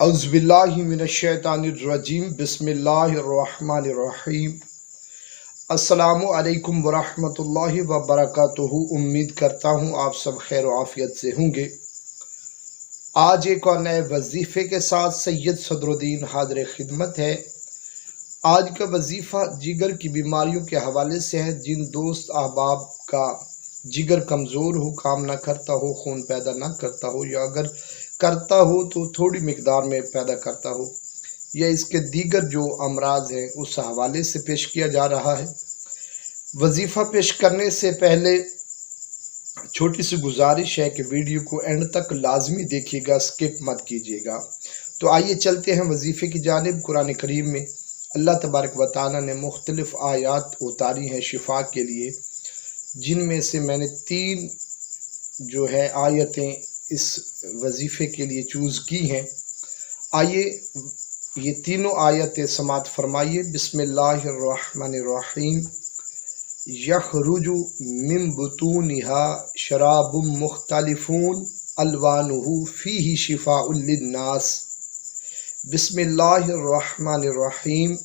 औज़ुबिल्लाहिमिनश्शैतानिर्रजीम बिस्मिल्लाहिर्रहमानिर्रहीम। अस्सलामु अलैकुम वरहमतुल्लाहि वबरकातुहू। उम्मीद करता हूँ आप सब खैर आफियत से होंगे। आज एक और नए वजीफ़े के साथ सैयद सदरुद्दीन हाज़िर खिदमत है। आज का वजीफ़ा जिगर की बीमारियों के हवाले से है। जिन दोस्त अहबाब का जिगर कमज़ोर हो, काम ना करता हो, खून पैदा ना करता हो, या अगर करता हो तो थोड़ी मिकदार में पैदा करता हो, या इसके दीगर जो अमराज हैं उस हवाले से पेश किया जा रहा है। वजीफ़ा पेश करने से पहले छोटी सी गुजारिश है कि वीडियो को एंड तक लाजमी देखिएगा, स्किप मत कीजिएगा। तो आइए चलते हैं वजीफ़े की जानिब। कुरान करीम में अल्लाह तबारक व तआला ने मुख्तलिफ़ आयात उतारी हैं शिफा के लिए, जिनमें से मैंने 3 जो है आयतें इस वजीफ़े के लिए चूज़ की हैं। आइए ये तीनों आयतें समात फरमाइए। बिस्मिल्लाहिर्रहमानिर्रहीम। यखरुजु मिन बुतूनिहा शराबुम मुख्तलिफून अलवानुहु फीही शिफाउल लिन्नास। बिस्मिल्लाहिर्रहमानिर्रहीम।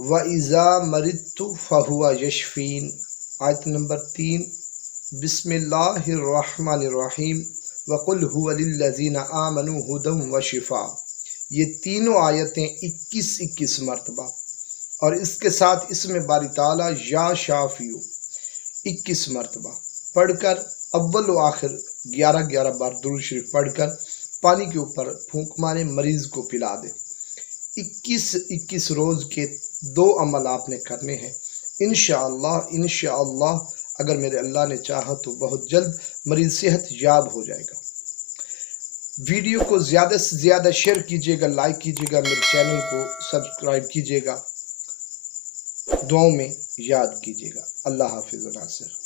व इज़ा मरिदतु फहुवा यशफीन। आयत नंबर 3। बिस्मिल्लाहिर्रहमानिर्रहीम। वक़ुल हुवा लिल्लज़ीना आमनू हुदम व शिफा। ये तीनों आयतें 21-21 मरतबा, और इसके साथ इसमें बारी ताला या शाफियो 21 मरतबा पढ़कर अव्वल व आखिर 11-11 बार दुरूद शरीफ पढ़कर पानी के ऊपर फूंक मारे, मरीज को पिला दे। 21-21 रोज़ के 2 अमल आपने करने हैं। इंशाअल्लाह अगर मेरे अल्लाह ने चाहा तो बहुत जल्द मरीज सेहत याब हो जाएगा। वीडियो को ज़्यादा से ज़्यादा शेयर कीजिएगा, लाइक कीजिएगा, मेरे चैनल को सब्सक्राइब कीजिएगा, दुआओं में याद कीजिएगा। अल्लाह हाफिज़ व नासिर।